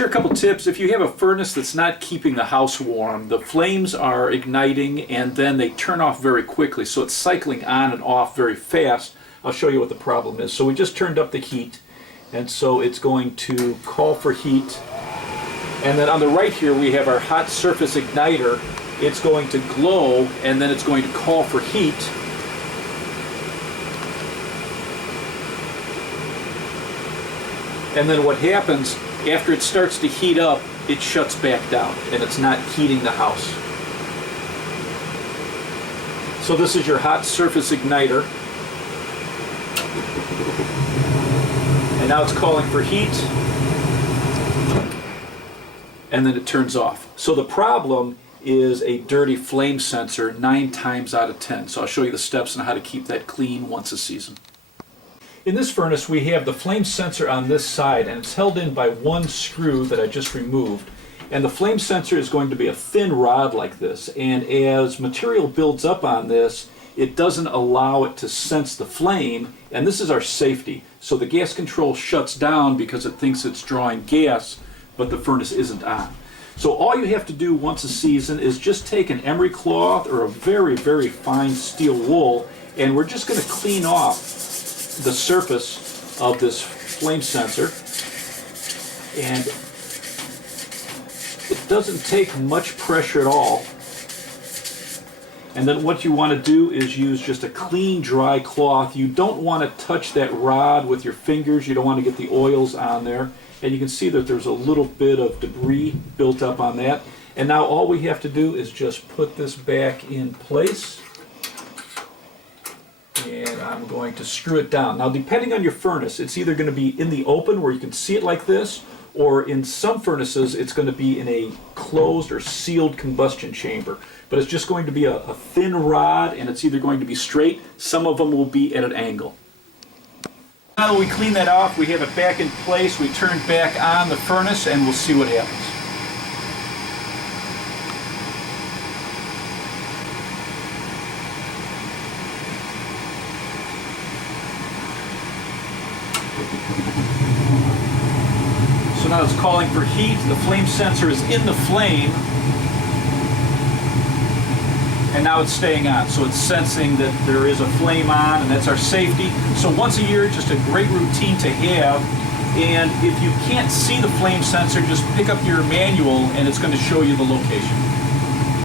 Share a couple tips. If you have a furnace that's not keeping the house warm, the flames are igniting and then they turn off very quickly, so it's cycling on and off very fast. I'll show you what the problem is. So we just turned up the heat, and so it's going to call for heat. And then on the right here we have our hot surface igniter. It's going to glow and then it's going to call for heat. And then what happens, after it starts to heat up, it shuts back down and it's not heating the house. So this is your hot surface igniter. And now it's calling for heat. And then it turns off. So the problem is a dirty flame sensor 9 times out of 10. So I'll show you the steps on how to keep that clean once a season. In this furnace we have the flame sensor on this side, and it's held in by one screw that I just removed. And the flame sensor is going to be a thin rod like this, and as material builds up on this, it doesn't allow it to sense the flame, and this is our safety. So the gas control shuts down because it thinks it's drawing gas, but the furnace isn't on. So all you have to do once a season is just take an emery cloth or a very, very fine steel wool, and we're just going to clean off the surface of this flame sensor. And it doesn't take much pressure at all. And then what you want to do is use just a clean, dry cloth. You don't want to touch that rod with your fingers. You don't want to get the oils on there. And you can see that there's a little bit of debris built up on that. And now all we have to do is just put this back in place. And I'm going to screw it down. Now, depending on your furnace, it's either going to be in the open where you can see it like this, or in some furnaces it's going to be in a closed or sealed combustion chamber. But it's just going to be a thin rod, and it's either going to be straight. Some of them will be at an angle. Now that we clean that off, we have it back in place, we turn back on the furnace, and we'll see what happens. So now it's calling for heat. The flame sensor is in the flame, and now it's staying on. So it's sensing that there is a flame on, and that's our safety. So once a year, just a great routine to have. And if you can't see the flame sensor, just pick up your manual and it's going to show you the location.